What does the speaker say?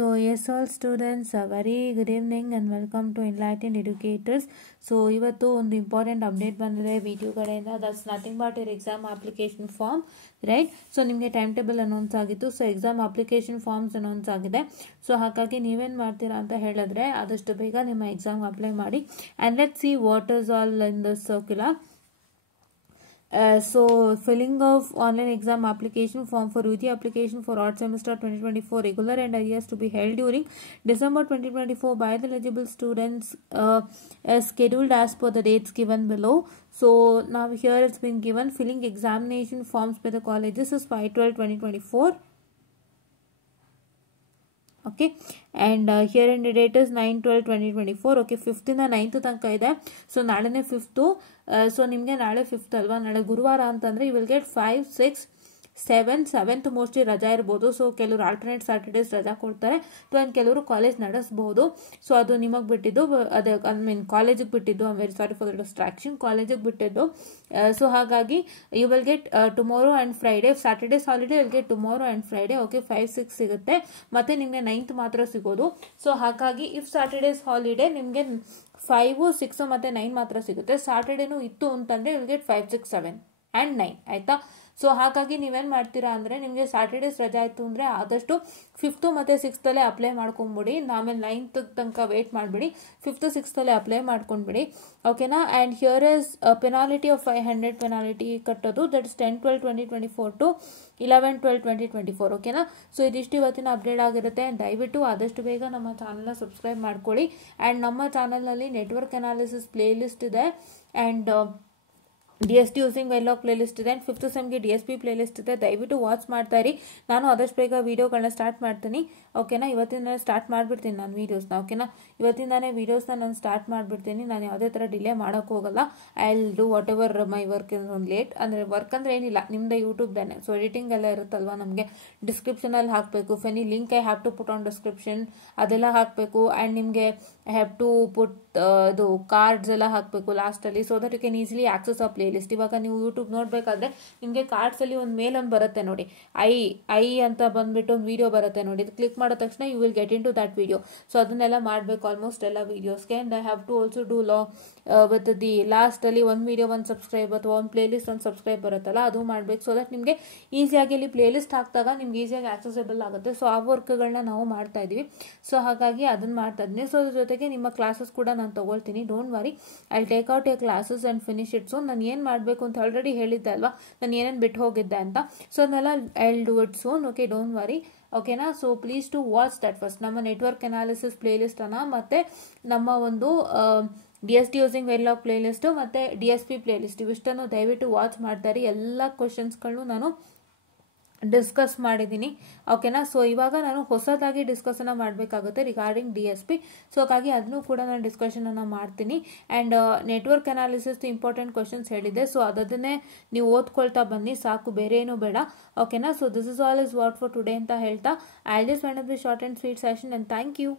So yes all students, a very good evening and welcome to Enlightened Educators. So ಇವತ್ತು ಒಂದು important update ಬಂದಿದೆ video ಕಡೆಯಿಂದ. That's nothing but your exam application form, right? So ನಿಮಗೆ time table announce ಆಗಿತ್ತು. So exam application forms announce ಆಗಿದೆ. So ಹಾಗಾಗಿ ನೀವೇನು ಮಾಡ್ತೀರಾ ಅಂತ ಹೇಳಿದ್ರೆ ಆದಷ್ಟು ಬೇಗ ನಿಮ್ಮ ಎಕ್ಸಾಮ್ ಅಪ್ಲೈ ಮಾಡಿ. And let see what is all in the circular. So filling of online exam application form for UG application for odd semester 2024 regular and arrears to be held during December 2024 by the eligible students scheduled as per the dates given below. So now here it's been given filling examination forms by the colleges is 5/12/2024. Okay, and here in the date is 9/12/2024. okay, 5th ಇಂದ 9th ತನಕ ಇದೆ. So ನಾಳೆನೇ 5th. So ನಿಮಗೆ ನಾಳೆ 5th ಅಲ್ವಾ, ನಾಳೆ ಗುರುವಾರ ಅಂತಂದರೆ you will get 5, 6, 7th mostly ರಜಾ ಇರ್ಬೋದು. ಸೊ ಕೆಲವರು ಆಲ್ಟರ್ನೇಟ್ ಸ್ಯಾಟರ್ಡೇಸ್ ರಜಾ ಕೊಡ್ತಾರೆ ಅಥವಾ ಕೆಲವರು ಕಾಲೇಜ್ ನಡೆಸ್ಬೋದು. ಸೊ ಅದು ನಿಮಗೆ ಬಿಟ್ಟಿದ್ದು, ಅದೇ ಐ ಮೀನ್ ಕಾಲೇಜಿಗೆ ಬಿಟ್ಟಿದ್ದು. I am very sorry for the distraction, ಕಾಲೇಜಿಗೆ ಬಿಟ್ಟಿದ್ದು. ಸೊ ಹಾಗಾಗಿ you will get tomorrow and Friday. Saturdays holiday will get tomorrow and Friday. Okay, 5, 6 ಸಿಗುತ್ತೆ, ಮತ್ತು ನಿಮಗೆ 9th ಮಾತ್ರ ಸಿಗೋದು. ಸೊ ಹಾಗಾಗಿ ಇಫ್ ಸ್ಯಾಟರ್ಡೇಸ್ ಹಾಲಿಡೇ ನಿಮಗೆ 5, 6 ಮತ್ತು 9 ಮಾತ್ರ ಸಿಗುತ್ತೆ. ಸ್ಯಾಟರ್ಡೇನೂ ಇತ್ತು ಅಂತಂದರೆ ವಿಲ್ ಗೆಟ್ 5, 6, 7 ಆ್ಯಂಡ್ 9. ಆಯಿತಾ? ಸೊ ಹಾಗಾಗಿ ನೀವೇನು ಮಾಡ್ತೀರಾ ಅಂದರೆ ನಿಮಗೆ ಸ್ಯಾಟರ್ಡೇಸ್ ರಜಾ ಇತ್ತು ಅಂದರೆ ಆದಷ್ಟು 5th ಮತ್ತು 6th ಅಪ್ಲೈ ಮಾಡ್ಕೊಂಬಿಡಿ. ಆಮೇಲೆ 9th ತನಕ ವೇಟ್ ಮಾಡಿಬಿಡಿ. 5th, 6th ಅಪ್ಲೈ ಮಾಡ್ಕೊಂಡ್ಬಿಡಿ. ಓಕೆನಾ? And here is penalty of 500 penalty ಕಟ್ಟೋದು. That is 10/12/2024 to 11/12/2024. ಓಕೆನಾ? ಸೊ ಇದಿಷ್ಟು ಇವತ್ತಿನ ಅಪ್ಡೇಟ್ ಆಗಿರುತ್ತೆ. ದಯವಿಟ್ಟು ಆದಷ್ಟು ಬೇಗ ನಮ್ಮ ಚಾನಲ್ನ ಸಬ್ಸ್ಕ್ರೈಬ್ ಮಾಡ್ಕೊಳ್ಳಿ. ಆ್ಯಂಡ್ ನಮ್ಮ ಚಾನಲ್ನಲ್ಲಿ ನೆಟ್ವರ್ಕ್ ಅನಾಲಿಸಿಸ್ ಪ್ಲೇ ಲಿಸ್ಟ್ ಇದೆ, and DST using Verilog play list ಇದೆ, ಆ್ಯಂಡ್ 5th ಸೆಮ್ಗೆ DSP ಪ್ಲೇ ಲಿಸ್ಟ್ ಇದೆ. ದಯವಿಟ್ಟು ವಾಚ್ ಮಾಡ್ತಾ ಇರಿ. ನಾನು ಆದಷ್ಟು ಬೇಗ ವೀಡಿಯೋಗಳನ್ನ ಸ್ಟಾರ್ಟ್ ಮಾಡ್ತೀನಿ. ಓಕೆನಾ? ಇವತ್ತಿಂದ ಸ್ಟಾರ್ಟ್ ಮಾಡಿಬಿಡ್ತೀನಿ ನಾನು ವೀಡಿಯೋಸ್ನ. ಓಕೆನಾ? ಇವತ್ತಿಂದಾನೇ ವೀಡಿಯೋಸ್ನ ನಾನು ಸ್ಟಾರ್ಟ್ ಮಾಡಿಬಿಡ್ತೀನಿ. ನಾನು ಯಾವುದೇ ಥರ ಡಿಲೇ ಮಾಡೋಕ್ಕೆ ಹೋಗಲ್ಲ. I will do what ever my work is ಒಂದು ಲೇಟ್. ಅಂದರೆ ವರ್ಕ್ ಅಂದರೆ ಏನಿಲ್ಲ, ನಿಮ್ಮದೇ ಯೂಟ್ಯೂಬ್ದಾನೆ. ಸೊ ಎಡಿಟಿಂಗ್ ಎಲ್ಲ ಇರುತ್ತಲ್ವ, ನಮಗೆ ಡಿಸ್ಕ್ರಿಪ್ಷನಲ್ಲಿ ಹಾಕಬೇಕು. ಫೆನಿ link I have to put on description, ಅದೆಲ್ಲ ಹಾಕಬೇಕು. ಆ್ಯಂಡ್ ನಿಮಗೆ ಐ ಹ್ಯಾವ್ ಟು ಪುಟ್ ಇದು ಕಾರ್ಡ್ಸ್ ಎಲ್ಲ ಹಾಕಬೇಕು ಲಾಸ್ಟಲ್ಲಿ, so that you can easily access ಆ ಪ್ಲೇ ಲಿಸ್ಟ್. ಇವಾಗ ನೀವು ಯೂಟ್ಯೂಬ್ ನೋಡಬೇಕಾದ್ರೆ ನಿಮಗೆ ಕಾರ್ಡ್ಸಲ್ಲಿ ಒಂದು ಮೇಲ್ ಒಂದು ಬರುತ್ತೆ ನೋಡಿ, ಐ ಅಂತ ಬಂದುಬಿಟ್ಟು ಒಂದು ವೀಡಿಯೋ ಬರುತ್ತೆ ನೋಡಿ. ಇದು ಕ್ಲಿಕ್ ಮಾಡಿದ ತಕ್ಷಣ you will get in to that video. So ಅದನ್ನೆಲ್ಲ ಮಾಡಬೇಕು ಆಲ್ಮೋಸ್ಟ್ ಎಲ್ಲ ವೀಡಿಯೋಸ್ಗೆ. And I have to also do with the ಲಾಸ್ಟಲ್ಲಿ ಒಂದು ವೀಡಿಯೋ ಒಂದು ಸಬ್ಸ್ಕ್ರೈಬ್ ಅಥವಾ ಒಂದು ಪ್ಲೇ ಲಿಸ್ಟ್ ಒಂದು ಸಬ್ಸ್ಕ್ರೈಬ್ ಬರುತ್ತಲ್ಲ, ಅದು ಮಾಡಬೇಕು. ಸೊ ದಟ್ ನಿಮಗೆ ಈಸಿಯಾಗಿ ಇಲ್ಲಿ ಪ್ಲೇ ಲಿಸ್ಟ್ ಹಾಕಿದಾಗ ನಿಮ್ಗೆ ಈಸಿಯಾಗಿ ಆಕ್ಸೆಸಬಲ್ ಆಗುತ್ತೆ. ಸೊ ಆ ವರ್ಕ್ಗಳನ್ನ ನಾವು ಮಾಡ್ತಾ ಇದ್ದೀವಿ. ಸೊ ಹಾಗಾಗಿ ಅದನ್ನು ಮಾಡ್ತಾ ಇದ್ದೀನಿ. ಸೊ ಅದ್ರ ಜೊತೆಗೆ ನಿಮ್ಮ ಕ್ಲಾಸಸ್ ಕೂಡ ನಾನು ತೊಗೊಳ್ತೀನಿ. Don't worry, I take out your classes and finish it. So ನಾನು ಏನು ಮಾಡಬೇಕು ಅಂತ ಆಲ್ರೆಡಿ ಹೇಳಿದ್ದೆ ಅಲ್ವಾ, ನಾನು ಏನೇನು ಬಿಟ್ಟು ಹೋಗಿದ್ದೆ ಅಂತ. ಸೊ ಅದನ್ನೆಲ್ಲ I will do it soon. Okay, don't worry. ಓಕೆನಾ? So please to watch that first. ನಮ್ಮ ನೆಟ್ವರ್ಕ್ ಅನಾಲಿಸಿಸ್ ಪ್ಲೇ ಲಿಸ್ಟನ್ನು ಮತ್ತು ನಮ್ಮ ಒಂದು DST using Verilog play list ಮತ್ತು DSP ಪ್ಲೇ ಲಿಸ್ಟ್ ಇವಿಷ್ಟನ್ನು ದಯವಿಟ್ಟು ವಾಚ್ ಮಾಡ್ತಾರೆ. ಎಲ್ಲ ಕ್ವಶನ್ಸ್ಗಳನ್ನು ನಾನು ಡಿಸ್ಕಸ್ ಮಾಡಿದ್ದೀನಿ. ಓಕೆನಾ? ಸೊ ಇವಾಗ ನಾನು ಹೊಸದಾಗಿ ಡಿಸ್ಕಸನ್ನು ಮಾಡಬೇಕಾಗುತ್ತೆ ರಿಗಾರ್ಡಿಂಗ್ DSP. ಸೊ ಹಾಗಾಗಿ ಅದನ್ನು ಕೂಡ ನಾನು ಡಿಸ್ಕಷನನ್ನು ಮಾಡ್ತೀನಿ. And network analysis important questions ಹೇಳಿದೆ. ಸೊ ಅದನ್ನೇ ನೀವು ಓದ್ಕೊಳ್ತಾ ಬನ್ನಿ, ಸಾಕು, ಬೇರೆ ಏನೂ ಬೇಡ. ಓಕೆನಾ? So this is all is what for today ಅಂತ ಹೇಳ್ತಾ I just wind up the short and sweet session, and thank you.